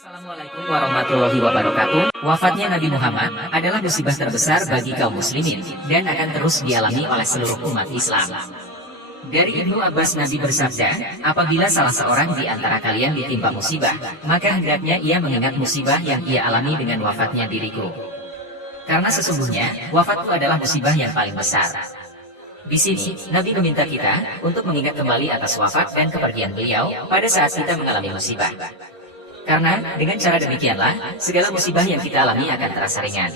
Assalamualaikum warahmatullahi wabarakatuh. Wafatnya Nabi Muhammad adalah musibah terbesar bagi kaum muslimin dan akan terus dialami oleh seluruh umat Islam. Dari Ibnu Abbas Nabi bersabda, apabila salah seorang di antara kalian ditimpa musibah, maka hendaknya ia mengingat musibah yang ia alami dengan wafatnya diriku. Karena sesungguhnya, wafatku adalah musibah yang paling besar. Di sini, Nabi meminta kita untuk mengingat kembali atas wafat dan kepergian beliau pada saat kita mengalami musibah. Karena dengan cara demikianlah, segala musibah yang kita alami akan terasa ringan.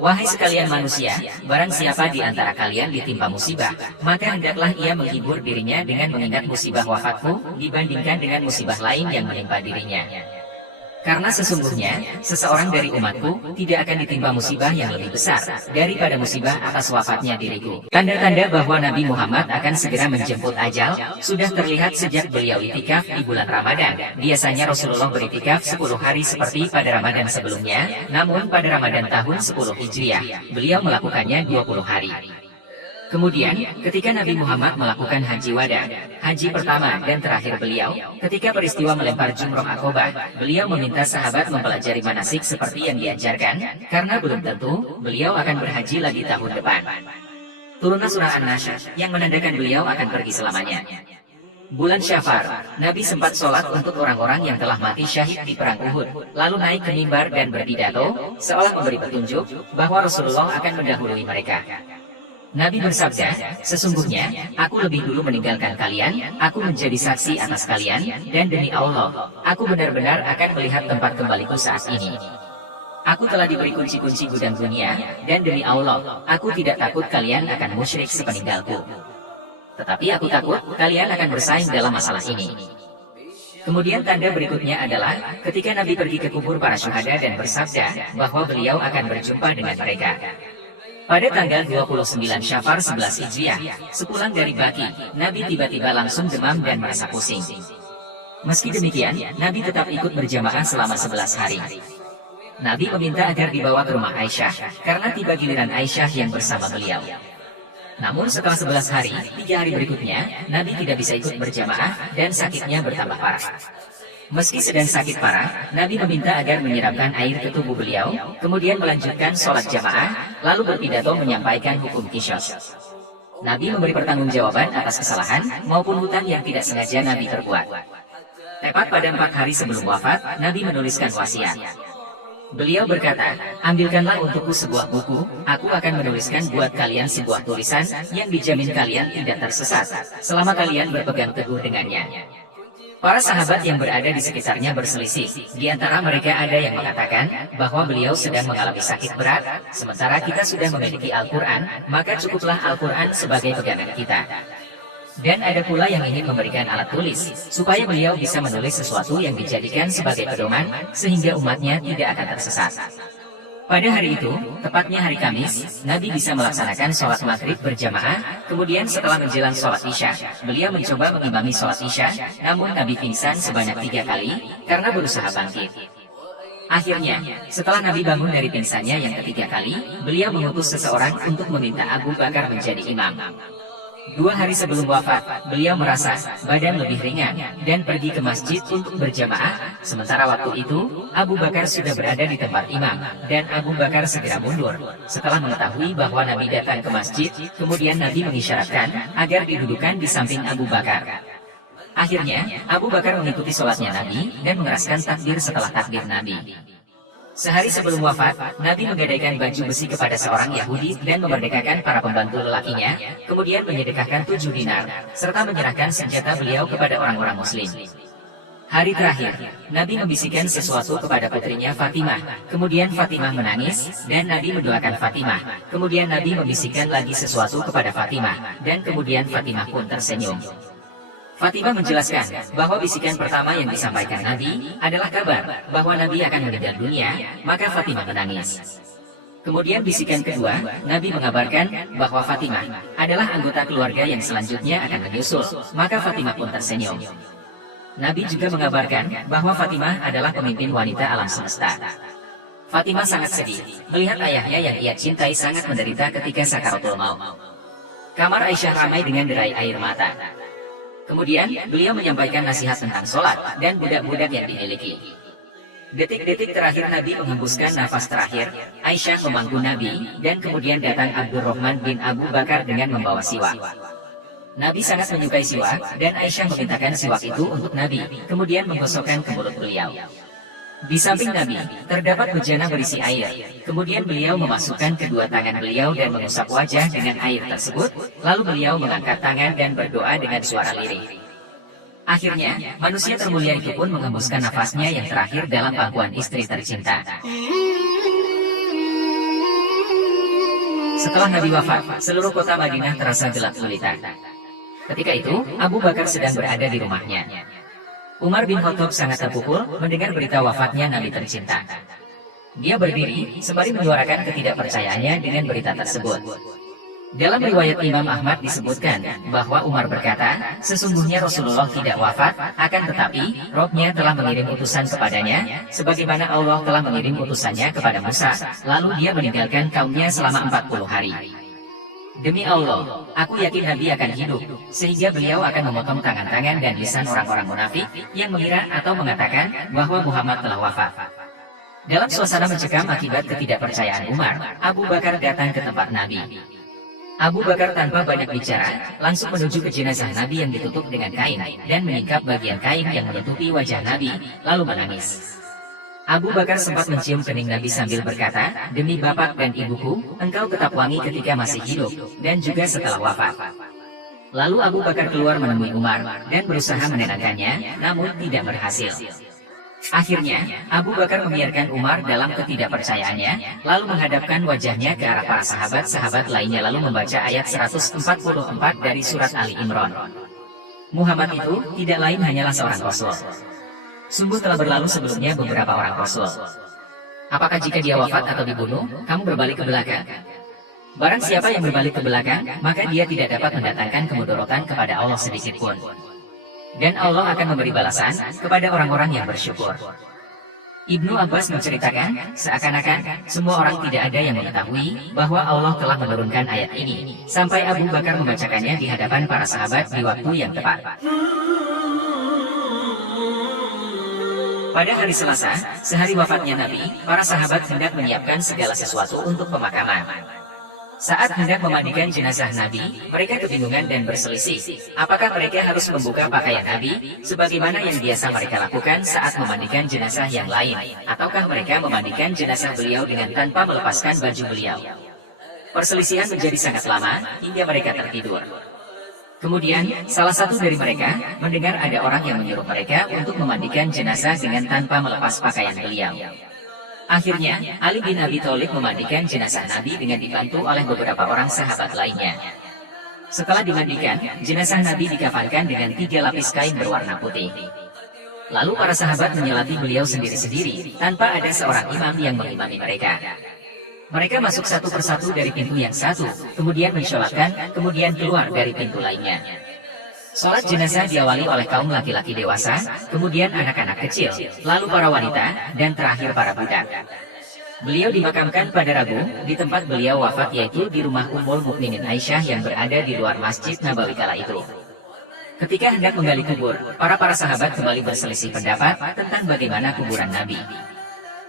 Wahai sekalian manusia, barang siapa di antara kalian ditimpa musibah, maka hendaklah ia menghibur dirinya dengan mengingat musibah wafatku dibandingkan dengan musibah lain yang menimpa dirinya. Karena sesungguhnya, seseorang dari umatku tidak akan ditimpa musibah yang lebih besar daripada musibah atas wafatnya diriku. Tanda-tanda bahwa Nabi Muhammad akan segera menjemput ajal sudah terlihat sejak beliau itikaf di bulan Ramadan. Biasanya Rasulullah beritikaf 10 hari seperti pada Ramadan sebelumnya, namun pada Ramadan tahun 10 Hijriah, beliau melakukannya 20 hari. Kemudian, ketika Nabi Muhammad melakukan haji wada, haji pertama dan terakhir beliau, ketika peristiwa melempar jumroh Aqobah, beliau meminta sahabat mempelajari manasik seperti yang diajarkan, karena belum tentu beliau akan berhaji lagi tahun depan. Turunlah surah An-Nasr yang menandakan beliau akan pergi selamanya. Bulan Syafar, Nabi sempat sholat untuk orang-orang yang telah mati syahid di perang Uhud, lalu naik ke mimbar dan berpidato, seolah memberi petunjuk bahwa Rasulullah akan mendahului mereka. Nabi bersabda, sesungguhnya, aku lebih dulu meninggalkan kalian, aku menjadi saksi atas kalian, dan demi Allah, aku benar-benar akan melihat tempat kembaliku saat ini. Aku telah diberi kunci-kunci gudang dunia, dan demi Allah, aku tidak takut kalian akan musyrik sepeninggalku. Tetapi aku takut, kalian akan bersaing dalam masalah ini. Kemudian tanda berikutnya adalah, ketika Nabi pergi ke kubur para syuhada dan bersabda, bahwa beliau akan berjumpa dengan mereka. Pada tanggal 29 Syafar 11 Hijriah, sepulang dari Baqi, Nabi tiba-tiba langsung demam dan merasa pusing. Meski demikian, Nabi tetap ikut berjamaah selama 11 hari. Nabi meminta agar dibawa ke rumah Aisyah, karena tiba giliran Aisyah yang bersama beliau. Namun setelah 11 hari, 3 hari berikutnya, Nabi tidak bisa ikut berjamaah dan sakitnya bertambah parah. Meski sedang sakit parah, Nabi meminta agar menyiramkan air ke tubuh beliau, kemudian melanjutkan sholat jamaah, lalu berpidato menyampaikan hukum qisos. Nabi memberi pertanggungjawaban atas kesalahan maupun hutang yang tidak sengaja Nabi perbuat. Tepat pada 4 hari sebelum wafat, Nabi menuliskan wasiat. Beliau berkata, ambilkanlah untukku sebuah buku, aku akan menuliskan buat kalian sebuah tulisan yang dijamin kalian tidak tersesat, selama kalian berpegang teguh dengannya. Para sahabat yang berada di sekitarnya berselisih. Di antara mereka ada yang mengatakan bahwa beliau sedang mengalami sakit berat, sementara kita sudah memiliki Al-Quran, maka cukuplah Al-Quran sebagai pegangan kita. Dan ada pula yang ingin memberikan alat tulis, supaya beliau bisa menulis sesuatu yang dijadikan sebagai pedoman, sehingga umatnya tidak akan tersesat. Pada hari itu, tepatnya hari Kamis, Nabi bisa melaksanakan sholat maghrib berjamaah, kemudian setelah menjelang sholat isya, beliau mencoba mengimami sholat isya, namun Nabi pingsan sebanyak 3 kali, karena berusaha bangkit. Akhirnya, setelah Nabi bangun dari pingsannya yang ketiga kali, beliau mengutus seseorang untuk meminta Abu Bakar menjadi imam. 2 hari sebelum wafat, beliau merasa badan lebih ringan dan pergi ke masjid untuk berjamaah. Sementara waktu itu, Abu Bakar sudah berada di tempat imam, dan Abu Bakar segera mundur. Setelah mengetahui bahwa Nabi datang ke masjid, kemudian Nabi mengisyaratkan agar didudukan di samping Abu Bakar. Akhirnya, Abu Bakar mengikuti sholatnya Nabi dan mengeraskan takbir setelah takbir Nabi. Sehari sebelum wafat, Nabi menggadaikan baju besi kepada seorang Yahudi dan memerdekakan para pembantu lelakinya, kemudian menyedekahkan 7 dinar, serta menyerahkan senjata beliau kepada orang-orang muslim. Hari terakhir, Nabi membisikkan sesuatu kepada putrinya Fatimah, kemudian Fatimah menangis, dan Nabi mendoakan Fatimah, kemudian Nabi membisikkan lagi sesuatu kepada Fatimah, dan kemudian Fatimah pun tersenyum. Fatimah menjelaskan bahwa bisikan pertama yang disampaikan Nabi adalah kabar bahwa Nabi akan meninggal dunia, maka Fatimah menangis. Kemudian bisikan kedua, Nabi mengabarkan bahwa Fatimah adalah anggota keluarga yang selanjutnya akan menyusul, maka Fatimah pun tersenyum. Nabi juga mengabarkan bahwa Fatimah adalah pemimpin wanita alam semesta. Fatimah sangat sedih melihat ayahnya yang ia cintai sangat menderita ketika sakaratul maut. Kamar Aisyah ramai dengan derai air mata. Kemudian, beliau menyampaikan nasihat tentang sholat dan budak-budak yang dimiliki. Detik-detik terakhir Nabi menghembuskan nafas terakhir, Aisyah memangku Nabi, dan kemudian datang Abdurrahman bin Abu Bakar dengan membawa siwak. Nabi sangat menyukai siwak, dan Aisyah memintakan siwak itu untuk Nabi, kemudian menggosokkan ke mulut beliau. Di samping Nabi, terdapat bejana berisi air, kemudian beliau memasukkan kedua tangan beliau dan mengusap wajah dengan air tersebut, lalu beliau mengangkat tangan dan berdoa dengan suara lirih. Akhirnya, manusia termulia itu pun menghembuskan nafasnya yang terakhir dalam pangkuan istri tercinta. Setelah Nabi wafat, seluruh kota Madinah terasa gelap gulita. Ketika itu, Abu Bakar sedang berada di rumahnya. Umar bin Khattab sangat terpukul mendengar berita wafatnya Nabi tercinta. Dia berdiri, sembari menyuarakan ketidakpercayaannya dengan berita tersebut. Dalam riwayat Imam Ahmad disebutkan bahwa Umar berkata, sesungguhnya Rasulullah tidak wafat, akan tetapi Rob-Nya telah mengirim utusan kepadanya, sebagaimana Allah telah mengirim utusannya kepada Musa, lalu dia meninggalkan kaumnya selama 40 hari. Demi Allah, aku yakin Nabi akan hidup, sehingga beliau akan memotong tangan-tangan dan lisan orang-orang munafik yang mengira atau mengatakan bahwa Muhammad telah wafat. Dalam suasana mencekam akibat ketidakpercayaan Umar, Abu Bakar datang ke tempat Nabi. Abu Bakar tanpa banyak bicara, langsung menuju ke jenazah Nabi yang ditutup dengan kain, dan menyingkap bagian kain yang menutupi wajah Nabi, lalu menangis. Abu Bakar sempat mencium kening Nabi sambil berkata, demi bapak dan ibuku, engkau tetap wangi ketika masih hidup, dan juga setelah wafat. Lalu Abu Bakar keluar menemui Umar, dan berusaha menenangkannya, namun tidak berhasil. Akhirnya, Abu Bakar membiarkan Umar dalam ketidakpercayaannya, lalu menghadapkan wajahnya ke arah para sahabat-sahabat lainnya lalu membaca ayat 144 dari surat Ali Imran. Muhammad itu tidak lain hanyalah seorang Rasul. Sungguh telah berlalu sebelumnya beberapa orang Rasul. Apakah jika dia wafat atau dibunuh, kamu berbalik ke belakang? Barang siapa yang berbalik ke belakang, maka dia tidak dapat mendatangkan kemudorotan kepada Allah sedikitpun. Dan Allah akan memberi balasan kepada orang-orang yang bersyukur. Ibnu Abbas menceritakan, seakan-akan semua orang tidak ada yang mengetahui bahwa Allah telah menurunkan ayat ini, sampai Abu Bakar membacakannya di hadapan para sahabat di waktu yang tepat. Pada hari Selasa, sehari wafatnya Nabi, para sahabat hendak menyiapkan segala sesuatu untuk pemakaman. Saat hendak memandikan jenazah Nabi, mereka kebingungan dan berselisih. Apakah mereka harus membuka pakaian Nabi, sebagaimana yang biasa mereka lakukan saat memandikan jenazah yang lain, ataukah mereka memandikan jenazah beliau dengan tanpa melepaskan baju beliau? Perselisihan menjadi sangat lama, hingga mereka tertidur. Kemudian, salah satu dari mereka mendengar ada orang yang menyuruh mereka untuk memandikan jenazah dengan tanpa melepas pakaian beliau. Akhirnya, Ali bin Abi Thalib memandikan jenazah Nabi dengan dibantu oleh beberapa orang sahabat lainnya. Setelah dimandikan, jenazah Nabi dikafankan dengan 3 lapis kain berwarna putih. Lalu para sahabat menyelati beliau sendiri-sendiri, tanpa ada seorang imam yang mengimami mereka. Mereka masuk satu persatu dari pintu yang satu, kemudian mensolatkan, kemudian keluar dari pintu lainnya. Sholat jenazah diawali oleh kaum laki-laki dewasa, kemudian anak-anak kecil, lalu para wanita, dan terakhir para budak. Beliau dimakamkan pada Rabu, di tempat beliau wafat yaitu di rumah Ummul Mukminin Aisyah yang berada di luar Masjid Nabawi kala itu. Ketika hendak menggali kubur, para sahabat kembali berselisih pendapat tentang bagaimana kuburan Nabi.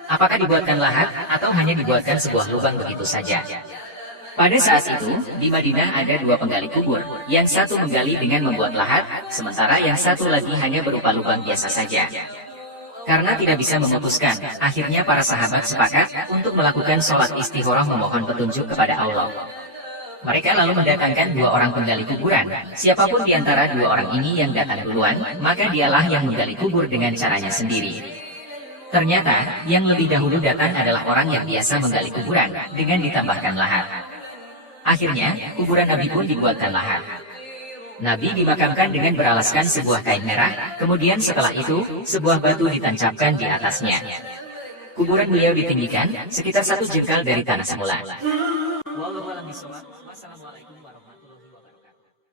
Apakah dibuatkan lahat, atau hanya dibuatkan sebuah lubang begitu saja? Pada saat itu, di Madinah ada 2 penggali kubur, yang satu menggali dengan membuat lahat, sementara yang satu lagi hanya berupa lubang biasa saja. Karena tidak bisa memutuskan, akhirnya para sahabat sepakat untuk melakukan sholat istikharah memohon petunjuk kepada Allah. Mereka lalu mendatangkan 2 orang penggali kuburan. Siapapun di antara 2 orang ini yang datang duluan, maka dialah yang menggali kubur dengan caranya sendiri. Ternyata, yang lebih dahulu datang adalah orang yang biasa menggali kuburan, dengan ditambahkan lahat. Akhirnya, kuburan Nabi pun dibuatkan lahat. Nabi dimakamkan dengan beralaskan sebuah kain merah, kemudian setelah itu, sebuah batu ditancapkan di atasnya. Kuburan beliau ditinggikan, sekitar 1 jengkal dari tanah semula.